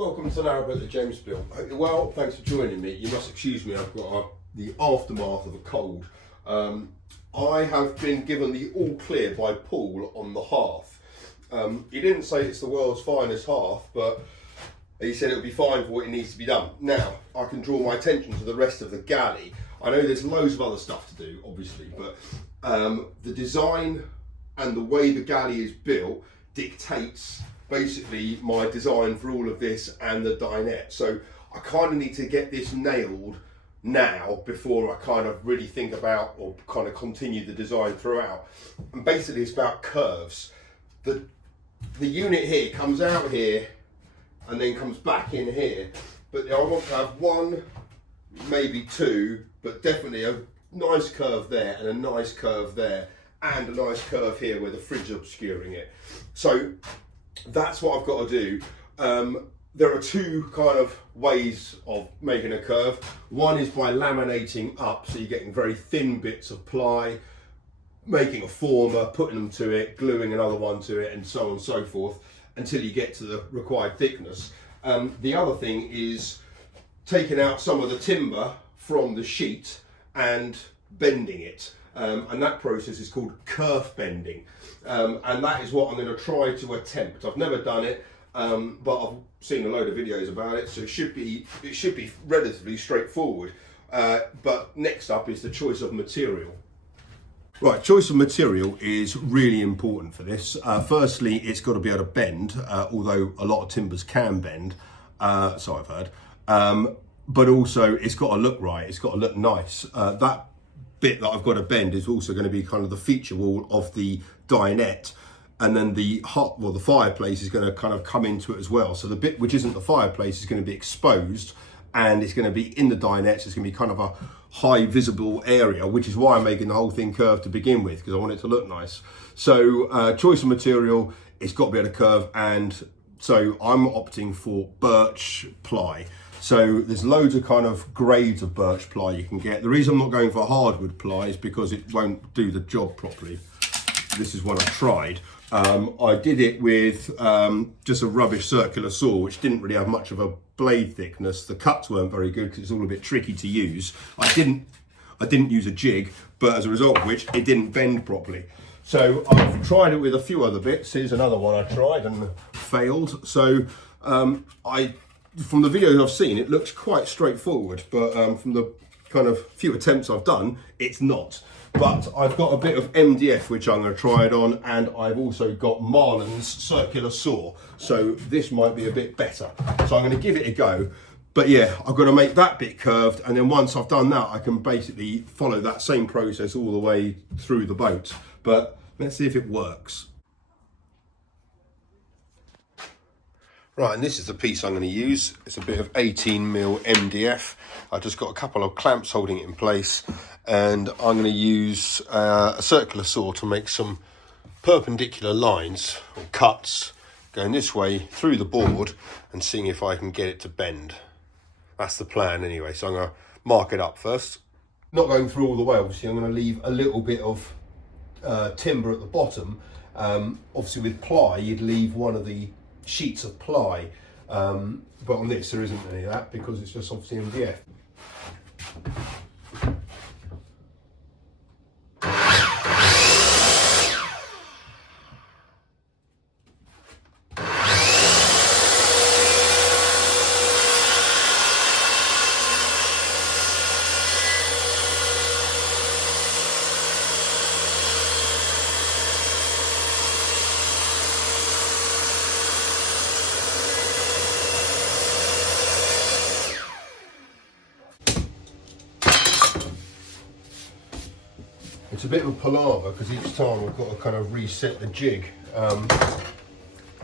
Welcome to Narrowboat, the James Bill. Hope you're well, thanks for joining me. You must excuse me, I've got the aftermath of a cold. I have been given the all clear by Paul on the hearth. He didn't say it's the world's finest hearth, but he said it'll be fine for what it needs to be done. Now, I can draw my attention to the rest of the galley. I know there's loads of other stuff to do, obviously, but the design and the way the galley is built dictates basically my design for all of this and the dinette. So I kind of need to get this nailed now before I kind of really think about or kind of continue the design throughout. And basically it's about curves. The unit here comes out here and then comes back in here, but I want to have one, maybe two, but definitely a nice curve there and a nice curve there and a nice curve here where the fridge is obscuring it. So that's what I've got to do. There are two kind of ways of making a curve. One is by laminating up, so you're getting very thin bits of ply, making a former, putting them to it, gluing another one to it, and so on and so forth, until you get to the required thickness. The other thing is taking out some of the timber from the sheet and bending it. And that process is called kerf bending, and that is what I'm going to try to attempt. I've never done it, but I've seen a load of videos about it, so it should be relatively straightforward. But next up is the choice of material. Right, choice of material is really important for this. Firstly, it's got to be able to bend, although a lot of timbers can bend, so I've heard. But also, it's got to look right. It's got to look nice. That bit that I've got to bend is also going to be kind of the feature wall of the dinette, and then the the fireplace is going to kind of come into it as well. So the bit which isn't the fireplace is going to be exposed, and it's going to be in the dinette, so it's going to be kind of a high visible area, which is why I'm making the whole thing curved to begin with, because I want it to look nice. So choice of material, it's got to be able to curve, and so I'm opting for birch ply. So there's loads of kind of grades of birch ply you can get. The reason I'm not going for hardwood ply is because it won't do the job properly. This is one I tried. I did it with just a rubbish circular saw, which didn't really have much of a blade thickness. The cuts weren't very good because it's all a bit tricky to use. I didn't use a jig, but as a result of which it didn't bend properly. So I've tried it with a few other bits. Here's another one I tried and failed. So from the videos I've seen, it looks quite straightforward, but from the kind of few attempts I've done, it's not. But I've got a bit of MDF which I'm going to try it on, and I've also got Marlin's circular saw, so this might be a bit better. So I'm going to give it a go. But yeah, I've got to make that bit curved, and then once I've done that, I can basically follow that same process all the way through the boat. But let's see if it works. Right, and this is the piece I'm going to use. It's a bit of 18mm MDF. I've just got a couple of clamps holding it in place, and I'm going to use a circular saw to make some perpendicular lines or cuts going this way through the board and seeing if I can get it to bend. That's the plan anyway, so I'm going to mark it up first. Not going through all the way, obviously. I'm going to leave a little bit of timber at the bottom. Obviously with ply, you'd leave one of the sheets of ply, but on this there isn't any of that because it's just obviously MDF. It's a bit of a palaver because each time I've got to kind of reset the jig.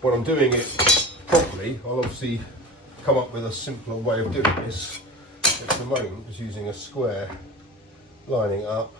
When I'm doing it properly, I'll obviously come up with a simpler way of doing this. At the moment, just using a square, lining it up.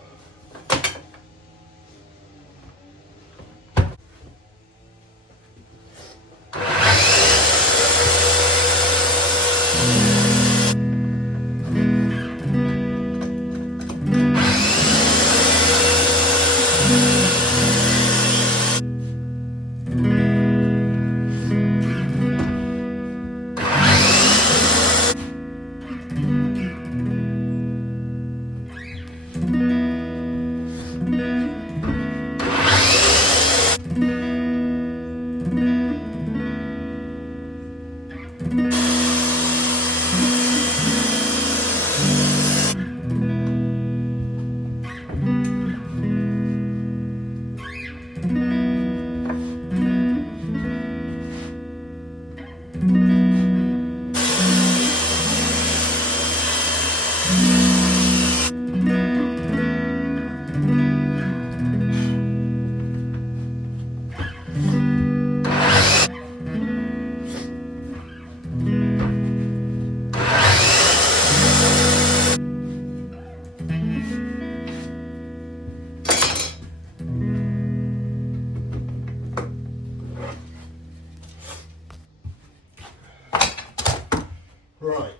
Right,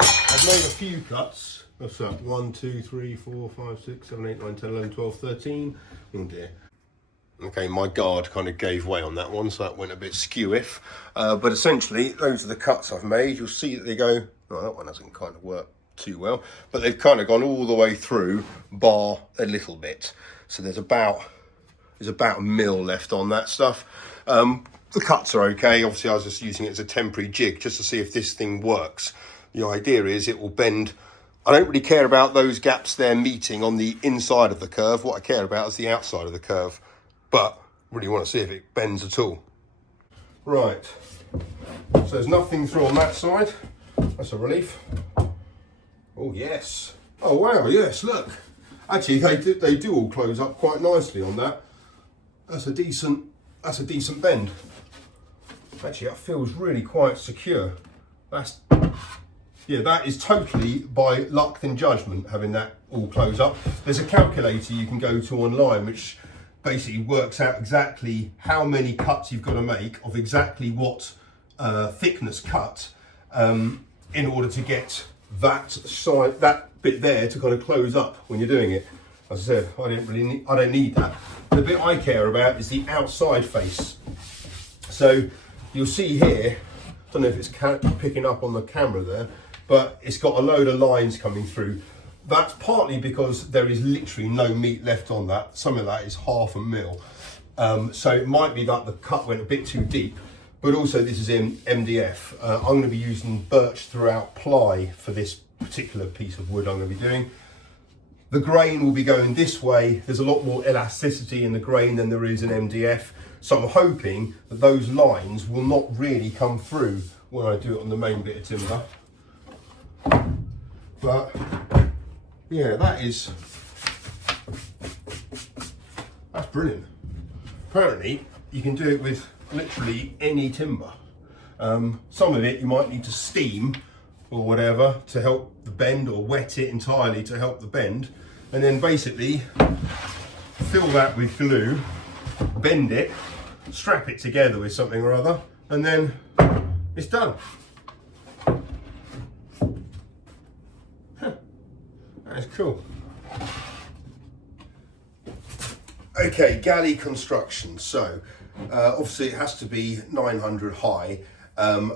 I've made a few cuts. What's that? 1, 2, 3, 4, 5, 6, 7, 8, 9, 10, 11, 12, 13. Oh dear. Okay, my guard kind of gave way on that one, so that went a bit skew-if. But essentially, those are the cuts I've made. You'll see that they go, oh, that one hasn't kind of worked too well, but they've kind of gone all the way through, bar a little bit. So there's about a mil left on that stuff. The cuts are okay. Obviously, I was just using it as a temporary jig just to see if this thing works. The idea is it will bend. I don't really care about those gaps there meeting on the inside of the curve. What I care about is the outside of the curve. But really want to see if it bends at all. Right. So there's nothing through on that side. That's a relief. Oh, yes. Oh, wow, yes, look. Actually, they do all close up quite nicely on that. That's a decent bend. Actually, that feels really quite secure. Yeah, that is totally by luck and judgment, having that all close up. There's a calculator you can go to online which basically works out exactly how many cuts you've got to make of exactly what thickness cut in order to get that bit there to kind of close up when you're doing it. As I said, I don't need that. The bit I care about is the outside face. So you'll see here, I don't know if it's picking up on the camera there, but it's got a load of lines coming through. That's partly because there is literally no meat left on that. Some of that is half a mil. So it might be that the cut went a bit too deep, but also this is in MDF. I'm going to be using birch throughout ply for this particular piece of wood I'm going to be doing. The grain will be going this way. There's a lot more elasticity in the grain than there is in MDF. So I'm hoping that those lines will not really come through when I do it on the main bit of timber. But yeah, that's brilliant. Apparently you can do it with literally any timber. Some of it you might need to steam or whatever to help the bend, or wet it entirely to help the bend, and then basically fill that with glue, bend it, strap it together with something or other, and then it's done. That's cool. Okay, galley construction. So obviously it has to be 900 high, and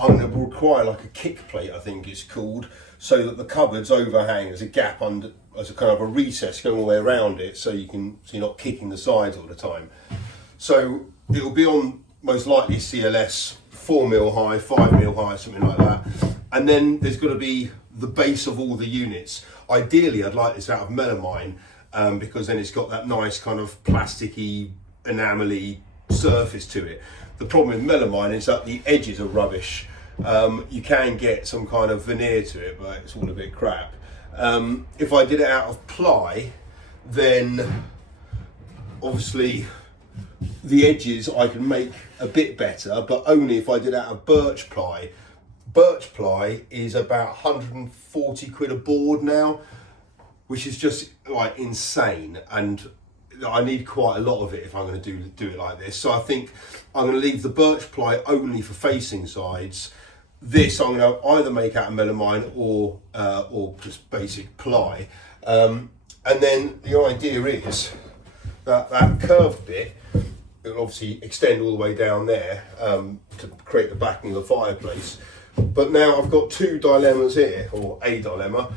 I'm going to require like a kick plate, I think it's called, so that the cupboards overhang. There's a gap under, as a kind of a recess going all the way around it, so you're not kicking the sides all the time. So it'll be on most likely CLS 4 mil high, 5 mil high, something like that. And then there's got to be the base of all the units. Ideally, I'd like this out of melamine, because then it's got that nice kind of plasticky, enamel-y surface to it. The problem with melamine is that the edges are rubbish. You can get some kind of veneer to it, but it's all a bit crap. If I did it out of ply, then obviously the edges I can make a bit better, but only if I did it out of birch ply. Birch ply is about 140 quid a board now, which is just like insane, and I need quite a lot of it if I'm going to do it like this. So I think I'm going to leave the birch ply only for facing sides. This I'm going to either make out of melamine or just basic ply. And then the idea is that curved bit, it will obviously extend all the way down there to create the backing of the fireplace. But now I've got two dilemmas here, or a dilemma.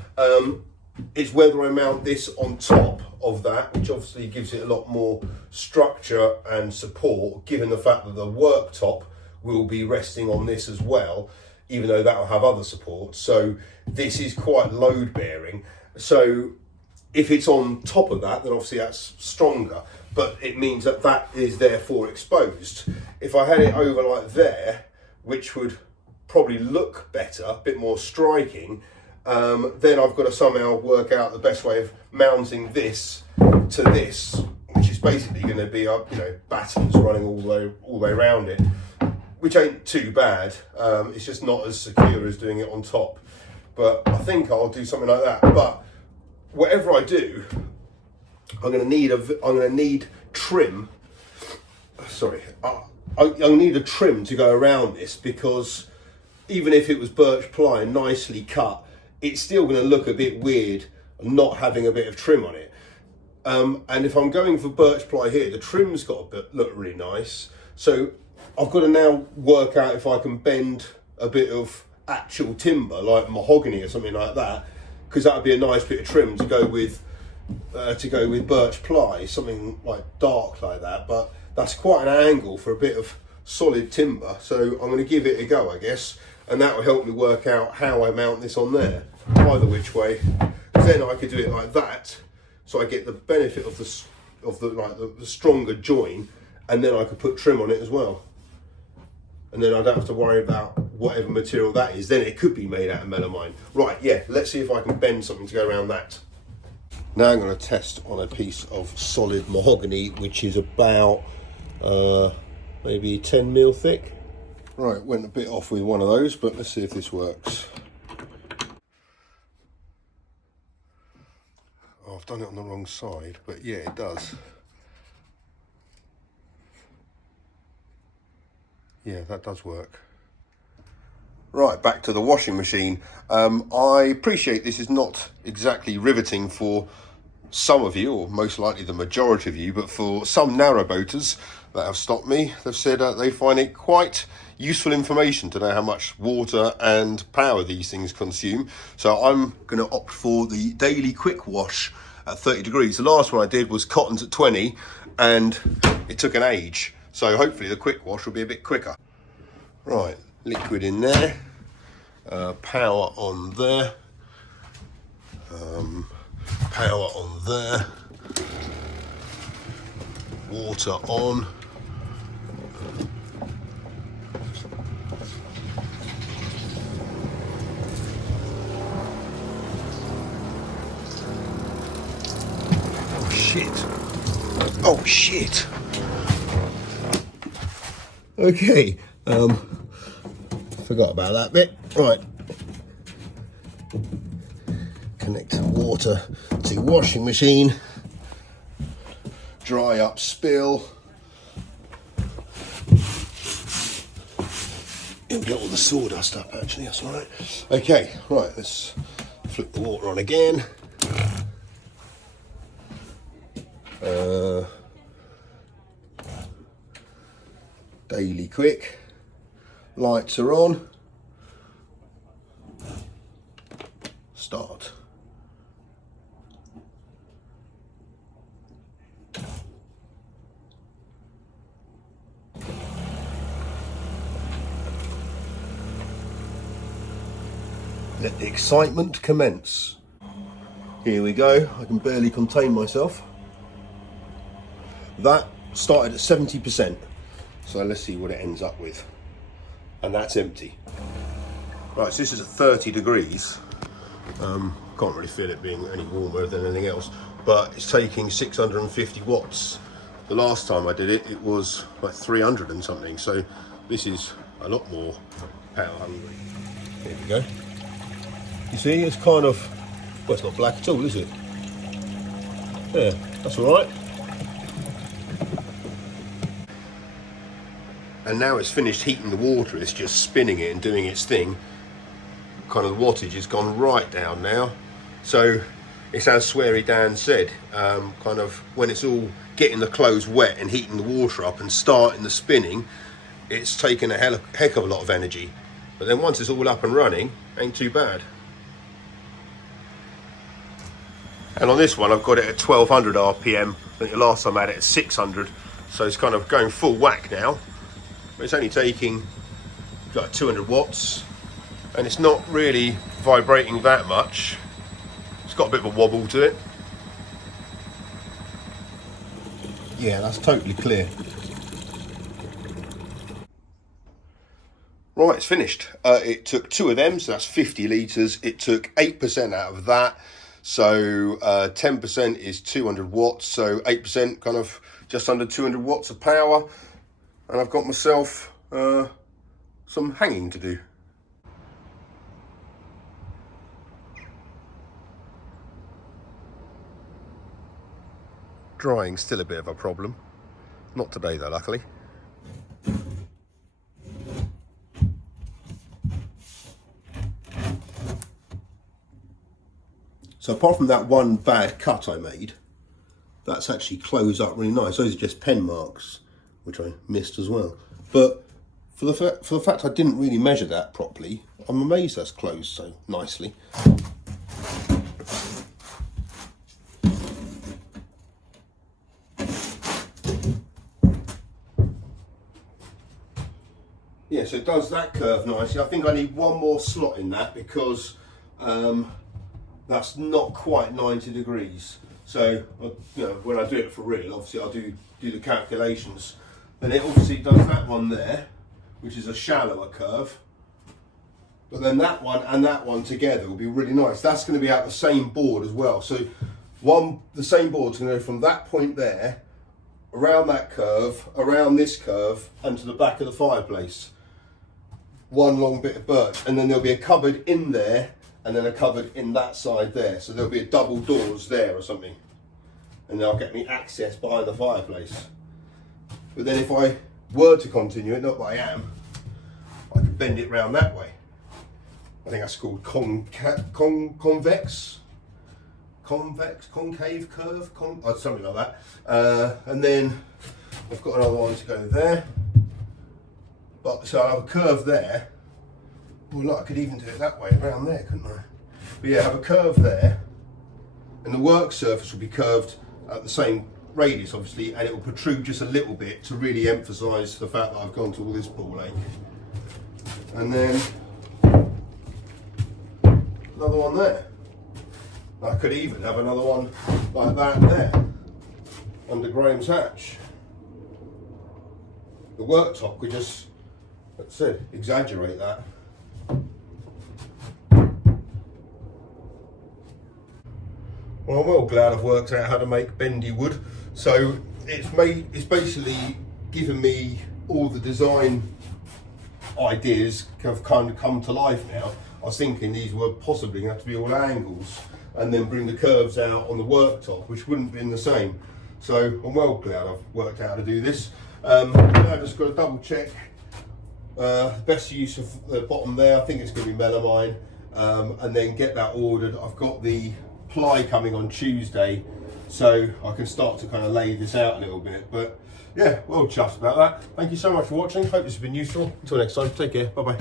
It's whether I mount this on top of that, which obviously gives it a lot more structure and support, given the fact that the worktop will be resting on this as well, even though that'll have other support. So this is quite load bearing. So if it's on top of that, then obviously that's stronger, but it means that that is therefore exposed. If I had it over like there, which would probably look better, a bit more striking, then I've got to somehow work out the best way of mounting this to this, which is basically going to be battens running all the way around it, which ain't too bad. It's just not as secure as doing it on top. But I think I'll do something like that. But whatever I do, I'm going to need trim. Sorry, I'll need a trim to go around this, because even if it was birch ply nicely cut, it's still going to look a bit weird not having a bit of trim on it. And if I'm going for birch ply here, the trim's got to look really nice. So I've got to now work out if I can bend a bit of actual timber, like mahogany or something like that, because that would be a nice bit of trim to go with birch ply, something like dark like that. But that's quite an angle for a bit of solid timber, so I'm going to give it a go, I guess, and that will help me work out how I mount this on there, either which way. Then I could do it like that, so I get the benefit of the stronger join, and then I could put trim on it as well. And then I don't have to worry about whatever material that is. Then it could be made out of melamine. Right, yeah, let's see if I can bend something to go around that. Now I'm going to test on a piece of solid mahogany, which is about maybe 10 mil thick. Right, went a bit off with one of those, but let's see if this works. Oh, I've done it on the wrong side, but yeah, it does. Yeah, that does work. Right, back to the washing machine. I appreciate this is not exactly riveting for some of you, or most likely the majority of you, but for some narrowboaters that have stopped me, they've said they find it quite useful information to know how much water and power these things consume. So I'm going to opt for the daily quick wash at 30 degrees. The last one I did was cottons at 20, and it took an age. So hopefully the quick wash will be a bit quicker. Right, liquid in there, power on there, power on there, water on. Oh shit. Oh shit. Okay, forgot about that bit. Right, connect water to washing machine, dry up spill. It'll get all the sawdust up actually, that's all right. Okay, right, let's flip the water on again. Daily quick, lights are on, start. Let the excitement commence. Here we go, I can barely contain myself. That started at 70%. So let's see what it ends up with. And that's empty. Right, so this is at 30 degrees. Can't really feel it being any warmer than anything else, but it's taking 650 watts. The last time I did it, it was like 300 and something. So this is a lot more power hungry. Here we go. You see, it's kind of, well, it's not black at all, is it? Yeah, that's all right. And now it's finished heating the water, it's just spinning it and doing its thing. Kind of the wattage has gone right down now. So it's as Sweary Dan said, kind of when it's all getting the clothes wet and heating the water up and starting the spinning, it's taken a heck of a lot of energy. But then once it's all up and running, ain't too bad. And on this one, I've got it at 1200 RPM. I think the last time I had it at 600. So it's kind of going full whack now. It's only taking like 200 watts and it's not really vibrating that much. It's got a bit of a wobble to it. Yeah, that's totally clear. Right, it's finished. It took 2 of them, so that's 50 litres. It took 8% out of that. So 10% is 200 watts. So 8%, kind of just under 200 watts of power. And I've got myself some hanging to do. Drying still a bit of a problem. Not today though, luckily. So apart from that one bad cut I made, that's actually closed up really nice. Those are just pen marks, which I missed as well. But for the fact I didn't really measure that properly, I'm amazed that's closed so nicely. Yeah, so it does that curve nicely. I think I need one more slot in that because that's not quite 90 degrees. So, you know, when I do it for real, obviously I'll do the calculations. Then it obviously does that one there, which is a shallower curve. But then that one and that one together will be really nice. That's going to be out the same board as well. So the same board's going to go from that point there, around that curve, around this curve, and to the back of the fireplace. One long bit of birch, and then there'll be a cupboard in there and then a cupboard in that side there, so there'll be a double doors there or something, and they'll get me access behind the fireplace. But then if I were to continue it, not that I am, I could bend it round that way. I think that's called concave curve, something like that. And then I've got another one to go there. But so I have a curve there. Well, look, I could even do it that way around there, couldn't I? But yeah, I have a curve there, and the work surface will be curved at the same radius, obviously, and it will protrude just a little bit to really emphasise the fact that I've gone to all this ball ache. And then another one there. I could even have another one like that there, under Graham's hatch. The worktop could just, that's it, exaggerate that. Well, I'm well glad I've worked out how to make bendy wood. So it's basically given me all the design ideas have kind of come to life now. I was thinking these were possibly going to have to be all angles and then bring the curves out on the worktop, which wouldn't have been the same. So I'm well glad I've worked out how to do this. I've just got to double check best use of the bottom there. I think it's going to be melamine, and then get that ordered. I've got the ply coming on Tuesday, so I can start to kind of lay this out a little bit. But yeah, well chuffed about that. Thank you so much for watching. Hope this has been useful. Until next time, take care. Bye bye.